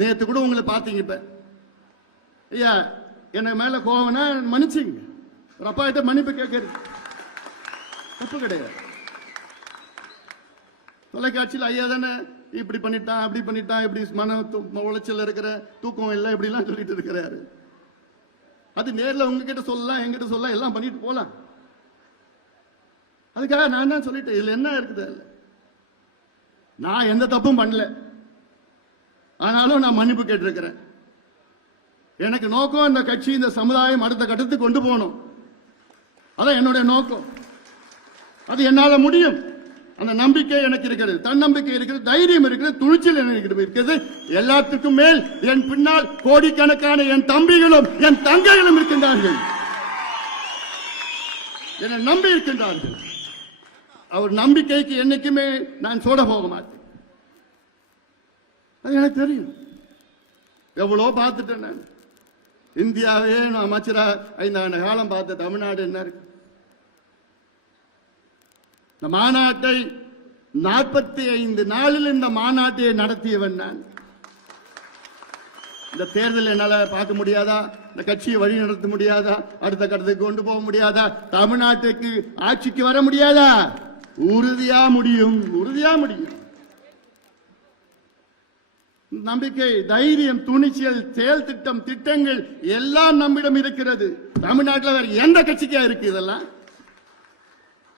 நேற்று கூட உங்களை பார்த்தீங்க. இப்ப ஐயா என்ன மேல கோவம்னா மன்னிச்சுங்க. ஒரு அப்பா கிட்ட மன்னிப்பு கேட்கறது தப்பு கிடையாது. தொலைக்காட்சியில் ஐயா தானே இப்படி பண்ணிட்டான் அப்படி பண்ணிட்டான், இப்படி மன உளைச்சல் இருக்கிற, தூக்கம் இல்லை, இப்படி எல்லாம் சொல்லிட்டு இருக்கிறாரு. அது நேரில் உங்ககிட்ட சொல்லலாம், எங்கிட்ட சொல்லலாம், எல்லாம் பண்ணிட்டு போலாம். அதுக்காக நான் தான் சொல்லிட்டேன், இதுல என்ன இருக்குது? நான் எந்த தப்பும் பண்ணல, ஆனாலும் நான் மன்னிப்பு கேட்டிருக்கிறேன். எனக்கு நோக்கம் இந்த கட்சி, இந்த சமுதாயம் அடுத்த கட்டத்துக்கு கொண்டு போகணும். அதான் என்னுடைய நோக்கம். அது என்னால முடியும். அந்த நம்பிக்கை எனக்கு இருக்கிறது, தன்னம்பிக்கை இருக்கிறது, தைரியம் இருக்கிறது, துணிச்சல் எனக்கு இருக்கிறது. எல்லாத்துக்கும் மேல் என் பின்னால் கோடிக்கணக்கான என் தம்பிகளும் என் தங்கைகளும் இருக்கின்றார்கள், என்னை நம்பி இருக்கின்றார்கள். அவர் நம்பிக்கைக்கு என்னைக்குமே நான் சோட போக மாட்டேன். அது எனக்கு தெரியும். எவ்வளோ பார்த்துட்டேன் நான். இந்தியாவே நான் அமைச்சரா 5 ஆண்டு காலம் பார்த்த தமிழ்நாடு என்ன இருக்கு? இந்த மாநாட்டை 45 நாளில் இந்த மாநாட்டை நடத்தியவன் நான். இந்த தேர்தல் என்னால பார்க்க முடியாதா? இந்த கட்சியை வழி நடத்த முடியாதா? அடுத்த கட்டத்துக்கு கொண்டு போக முடியாதா? தமிழ்நாட்டுக்கு ஆட்சிக்கு வர முடியாதா? உறுதியா முடியும், உறுதியா முடியும். நம்பிக்கை, தைரியம், துணிச்சல், செயல் திட்டம், திட்டங்கள் எல்லாம் நம்மிடம் இருக்கிறது. தமிழ்நாட்டில் வேற எந்த கட்சிக்கா இருக்கு இதெல்லாம்?